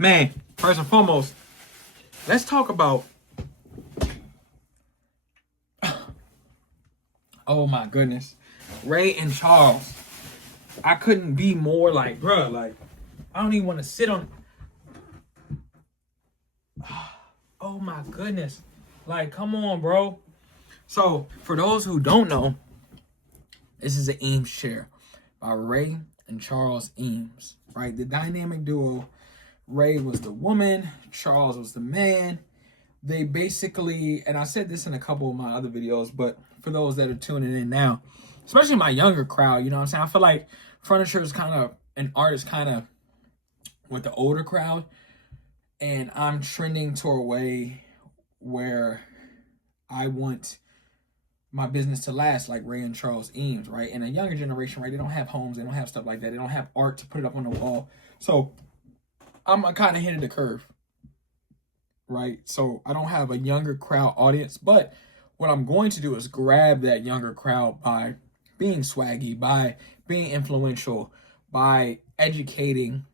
Man, first and foremost, let's talk about. Oh my goodness, Ray and Charles. I couldn't be more like, bruh, like, I don't even want to sit on. Oh my goodness. Like, come on, bro. So, for those who don't know, this is an Eames chair by Ray and Charles Eames, right? The dynamic duo. Ray was the woman, Charles was the man. They basically, and I said this in a couple of my other videos, but for those that are tuning in now, especially my younger crowd, you know what I'm saying? I feel like furniture is kind of, and art is kind of with the older crowd. And I'm trending to a way where I want my business to last like Ray and Charles Eames, right? And a younger generation, right? They don't have homes, they don't have stuff like that. They don't have art to put it up on the wall. So I'm kind of ahead of the curve, right? So I don't have a younger crowd audience, but what I'm going to do is grab that younger crowd by being swaggy, by being influential, by educating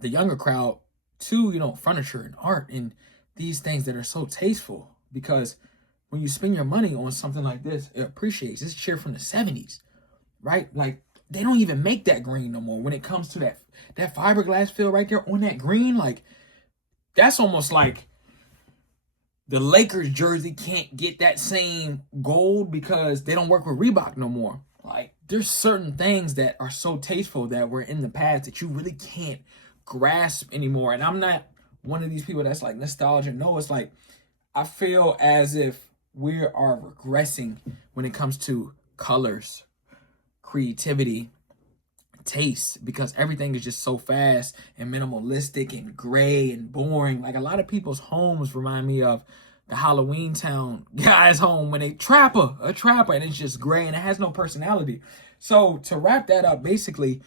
the younger crowd to, you know, furniture and art and these things that are so tasteful. Because when you spend your money on something like this, it appreciates. This chair from the 70s, right? Like, they don't even make that green no more. When it comes to that fiberglass feel right there on that green, like, that's almost like the Lakers jersey can't get that same gold because they don't work with Reebok no more. Like, there's certain things that are so tasteful that were in the past that you really can't grasp anymore. And I'm not one of these people that's like nostalgia. No, it's like I feel as if we are regressing when it comes to colors, creativity, taste, because everything is just so fast and minimalistic and gray and boring. Like, a lot of people's homes remind me of the Halloween Town guy's home when a trapper, and it's just gray and it has no personality. So to wrap that up, basically,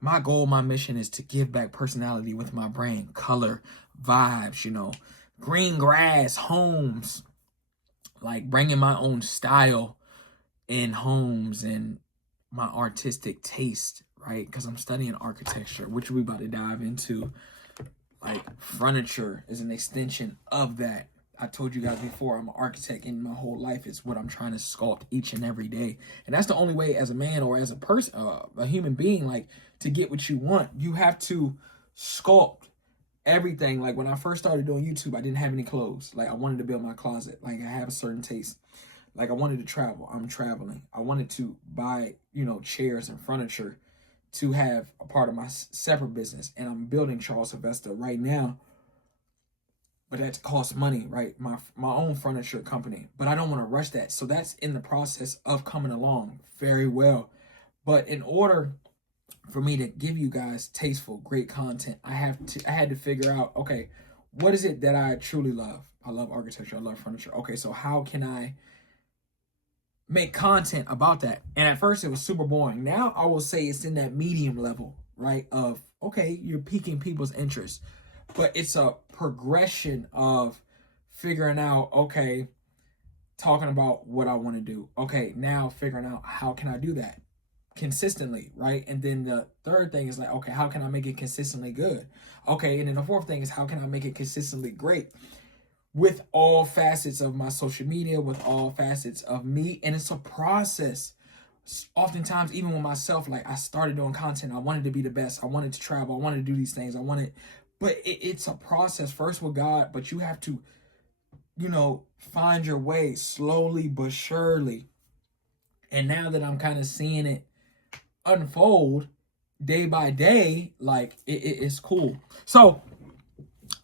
my goal, my mission is to give back personality with my brand, color, vibes, you know, green grass, homes, like bringing my own style in homes and my artistic taste, right? Because I'm studying architecture, which we about to dive into. Like, furniture is an extension of that. I told you guys before, I'm an architect, and my whole life is what I'm trying to sculpt each and every day. And that's the only way as a man or as a person, a human being, like, to get what you want. You have to sculpt everything. Like, when I first started doing YouTube, I didn't have any clothes. Like, I wanted to build my closet. Like, I have a certain taste. Like, I wanted to travel. I'm traveling. I wanted to buy, you know, chairs and furniture to have a part of my separate business. And I'm building Charles Sylvester right now. But that costs money, right? My own furniture company. But I don't want to rush that. So that's in the process of coming along very well. But in order for me to give you guys tasteful, great content, I had to figure out, okay, what is it that I truly love? I love architecture. I love furniture. Okay, so how can I make content about that? And at first it was super boring. Now I will say it's in that medium level, right? Of, okay, you're piquing people's interest. But it's a progression of figuring out, okay, talking about what I want to do. Okay, now figuring out how can I do that consistently, right? And then the third thing is like, okay, how can I make it consistently good? Okay, and then the fourth thing is how can I make it consistently great with all facets of my social media, with all facets of me. And it's a process. Oftentimes, even with myself, like, I started doing content, I wanted to be the best, I wanted to travel, I wanted to do these things, but it's a process, first with God, but you have to, you know, find your way slowly but surely. And now that I'm kind of seeing it unfold day by day, like, it's cool. So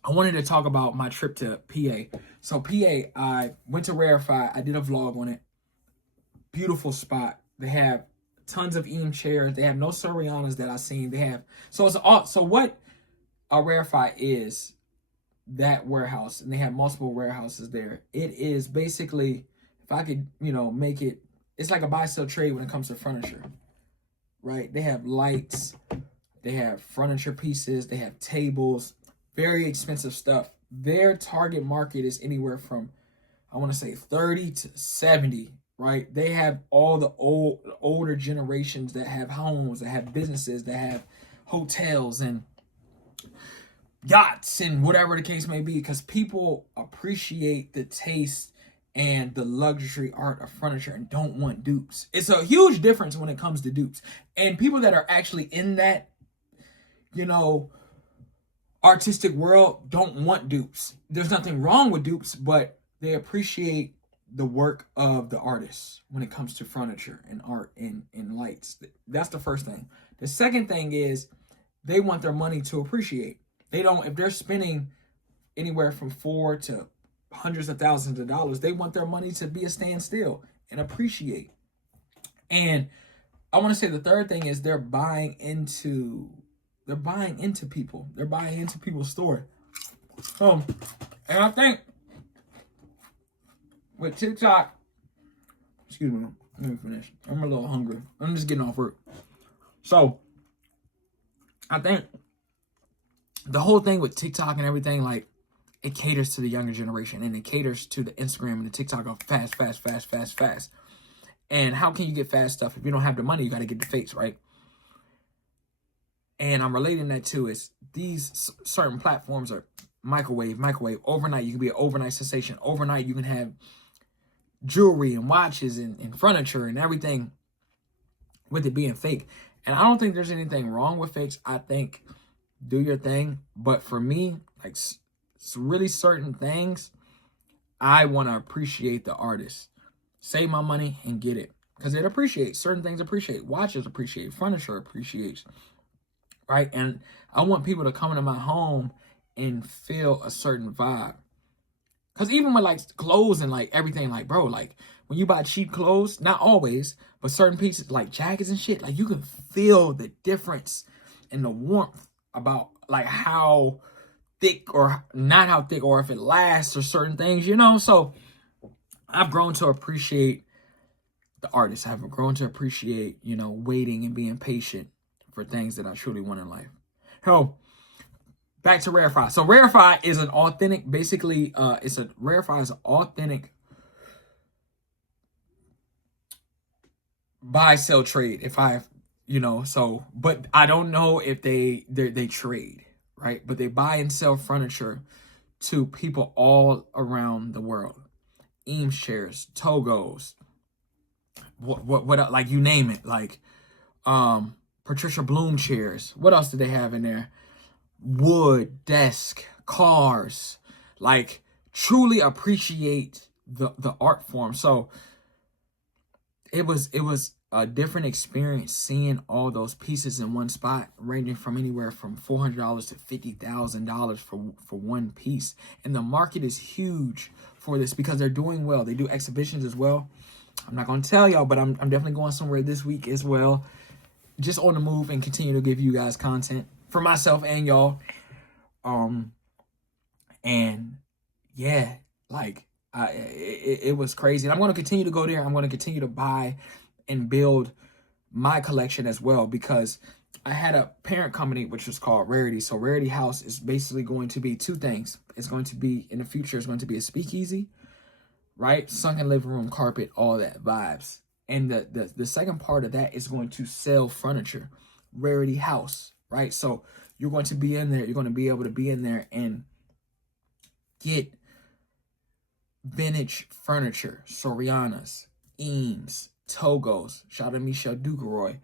I wanted to talk about my trip to PA. So PA, I went to Rarify. I did a vlog on it. Beautiful spot. They have tons of Eames chairs. They have no Sorianas that I've seen. They have, so it's all, so what a Rarify is, that warehouse, and they have multiple warehouses there. It is basically, if I could, you know, make it, it's like a buy-sell trade when it comes to furniture, right? They have lights, they have furniture pieces, they have tables, very expensive stuff. Their target market is anywhere from, I want to say 30 to 70, right? They have all the older generations that have homes, that have businesses, that have hotels, and yachts and whatever the case may be, because people appreciate the taste and the luxury art of furniture and don't want dupes. It's a huge difference when it comes to dupes. And people that are actually in that, you know, artistic world don't want dupes. There's nothing wrong with dupes, but they appreciate the work of the artists when it comes to furniture and art and lights. That's the first thing. The second thing is they want their money to appreciate. They don't, if they're spending anywhere from $4 to hundreds of thousands of dollars, they want their money to be a standstill and appreciate. And I want to say the third thing is they're buying into people. They're buying into people's story. And I think with TikTok, excuse me, let me finish. I'm a little hungry. I'm just getting off work. So I think the whole thing with TikTok and everything, like, it caters to the younger generation and it caters to the Instagram and the TikTok of fast. And how can you get fast stuff if you don't have the money? You got to get the fakes, right? And I'm relating that to is these certain platforms are microwave, overnight. You can be an overnight sensation. Overnight, you can have jewelry and watches and furniture and everything with it being fake. And I don't think there's anything wrong with fakes. I think do your thing. But for me, like, really certain things, I want to appreciate the artist. Save my money and get it. Because it appreciates. Certain things appreciate. Watches appreciate. Furniture appreciates. Right? And I want people to come into my home and feel a certain vibe. Because even with, like, clothes and, like, everything, like, bro, like, when you buy cheap clothes, not always, but certain pieces, like jackets and shit, like, you can feel the difference in the warmth about, like, how thick or not how thick, or if it lasts or certain things, you know? So I've grown to appreciate the artist. I've grown to appreciate, you know, waiting and being patient for things that I truly want in life. So back to Rarify. So Rarify is an authentic, basically, Rarify is an authentic buy, sell, trade. If I, you know, so, but I don't know if they trade, right? But they buy and sell furniture to people all around the world. Eames chairs, Togos, what, like, you name it, like, Patricia Bloom chairs. What else did they have in there? Wood, desk, cars. Like, truly appreciate the art form. So it was a different experience seeing all those pieces in one spot, ranging from anywhere from $400 to $50,000 for one piece. And the market is huge for this because they're doing well. They do exhibitions as well. I'm not going to tell y'all, but I'm definitely going somewhere this week as well. Just on the move and continue to give you guys content for myself and y'all. And yeah, like, it was crazy. And I'm going to continue to go there. I'm going to continue to buy and build my collection as well, because I had a parent company which was called Rarity. So Rarity House is basically going to be two things. It's going to be, in the future, it's going to be a speakeasy, right? Sunken living room, carpet, all that vibes. And the second part of that is going to sell furniture, Rarity House, right? So you're going to be in there. You're going to be able to be in there and get vintage furniture, Sorianas, Eames, Togos. Shout out to Michelle Dugaroy.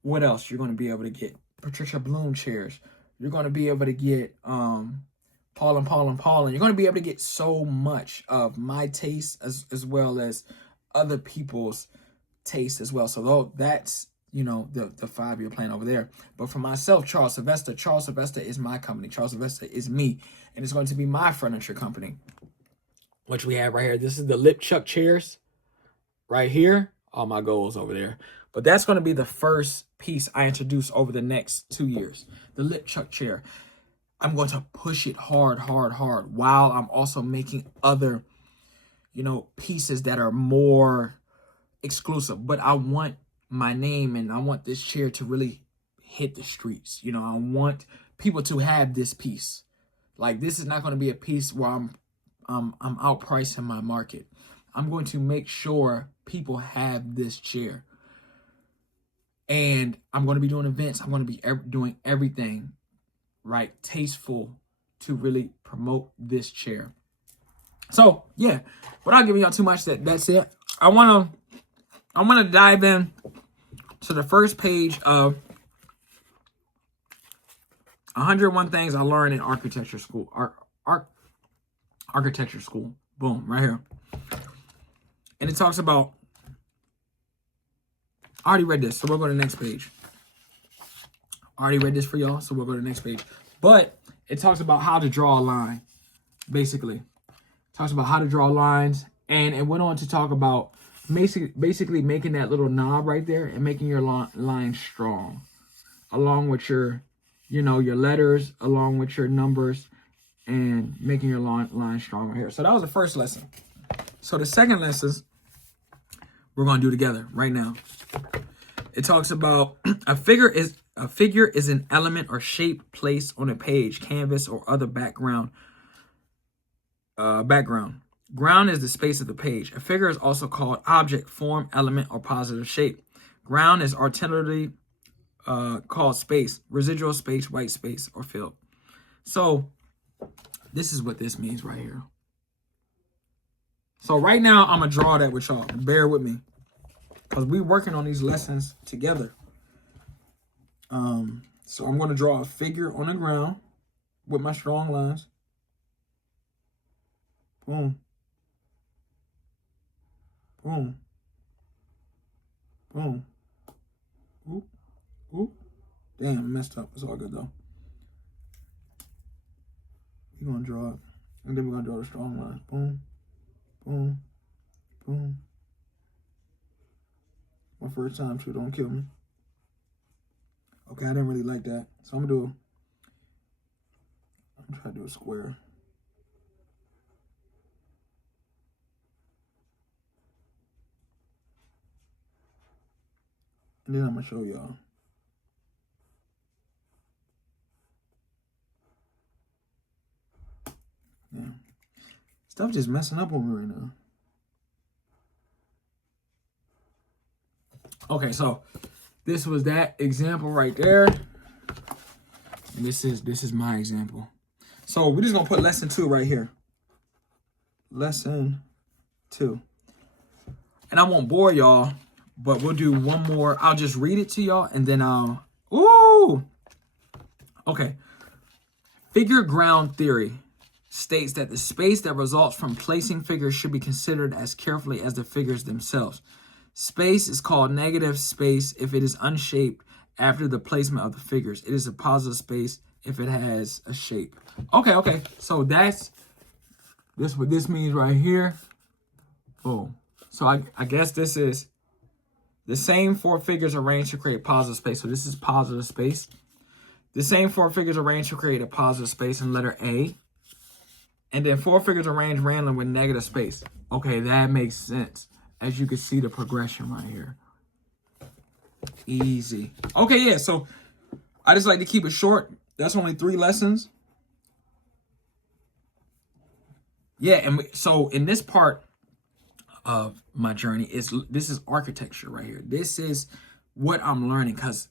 What else? You're going to be able to get Patricia Bloom chairs. You're going to be able to get Paul and Paul. And you're going to be able to get so much of my taste as well as other people's taste as well. So that's, you know, the 5-year plan over there. But for myself, Charles Sylvester is my company. Charles Sylvester is me. And it's going to be my furniture company, which we have right here. This is the lip chuck chairs right here. All my goals over there. But that's going to be the first piece I introduce over the next 2 years. The lip chuck chair. I'm going to push it hard, while I'm also making other, you know, pieces that are more exclusive. But I want my name and I want this chair to really hit the streets. You know, I want people to have this piece. Like, this is not going to be a piece where I'm outpricing my market. I'm going to make sure people have this chair. And I'm going to be doing events. I'm going to be doing everything, right? Tasteful, to really promote this chair. So yeah, without giving y'all too much, that's it. I wanna dive in to the first page of 101 things I learned in architecture school. Architecture school. Boom, right here. And it talks about, I already read this, so we'll go to the next page. I already read this for y'all, so we'll go to the next page. But it talks about how to draw a line, basically. It talks about how to draw lines, and it went on to talk about basically making that little knob right there and making your line strong, along with your, your letters, along with your numbers, and making your line stronger here. So that was the first lesson. So the second lesson we're going to do together right now. It talks about a figure is an element or shape placed on a page, canvas, or other background. Ground is the space of the page. A figure is also called object, form, element, or positive shape. Ground is artillery called space, residual space, white space, or field. So this is what this means right here. So right now, I'm going to draw that with y'all. Bear with me, because we're working on these lessons together. So I'm going to draw a figure on the ground with my strong lines. Boom. Boom. Boom. Oop. Oop. Damn, I messed up. It's all good, though. We're going to draw it. And then we're going to draw the strong lines. Boom. Boom. Boom. My first time, so don't kill me. Okay, I didn't really like that. So I'm going to try to do a square. And then I'm going to show y'all. Yeah. Stuff just messing up on me right now. Okay, so this was that example right there. And this is my example. So we're just going to put lesson 2 right here. Lesson 2. And I won't bore y'all, but we'll do one more. I'll just read it to y'all and then okay. Figure ground theory states that the space that results from placing figures should be considered as carefully as the figures themselves. Space is called negative space if it is unshaped after the placement of the figures. It is a positive space if it has a shape. Okay. So that's what this means right here. Boom. So I guess this is the same 4 figures arranged to create positive space. So this is positive space. The same 4 figures arranged to create a positive space in letter A. And then 4 figures arranged randomly with negative space. Okay, that makes sense. As you can see the progression right here. Easy. Okay, yeah, so I just like to keep it short. That's only 3 lessons. Yeah, and so in this part of my journey, this is architecture right here. This is what I'm learning, because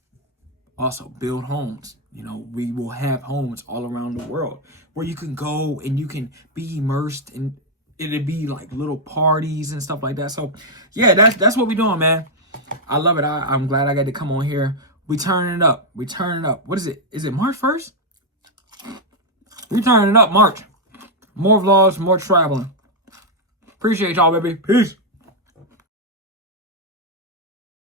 also build homes. We will have homes all around the world where you can go and you can be immersed in. It'd be like little parties and stuff like that. So yeah, that's what we're doing, man. I love it. I'm glad I got to come on here. We turning it up. What is it? Is it March 1st? We turning it up March. More vlogs, more traveling. Appreciate y'all, baby. Peace.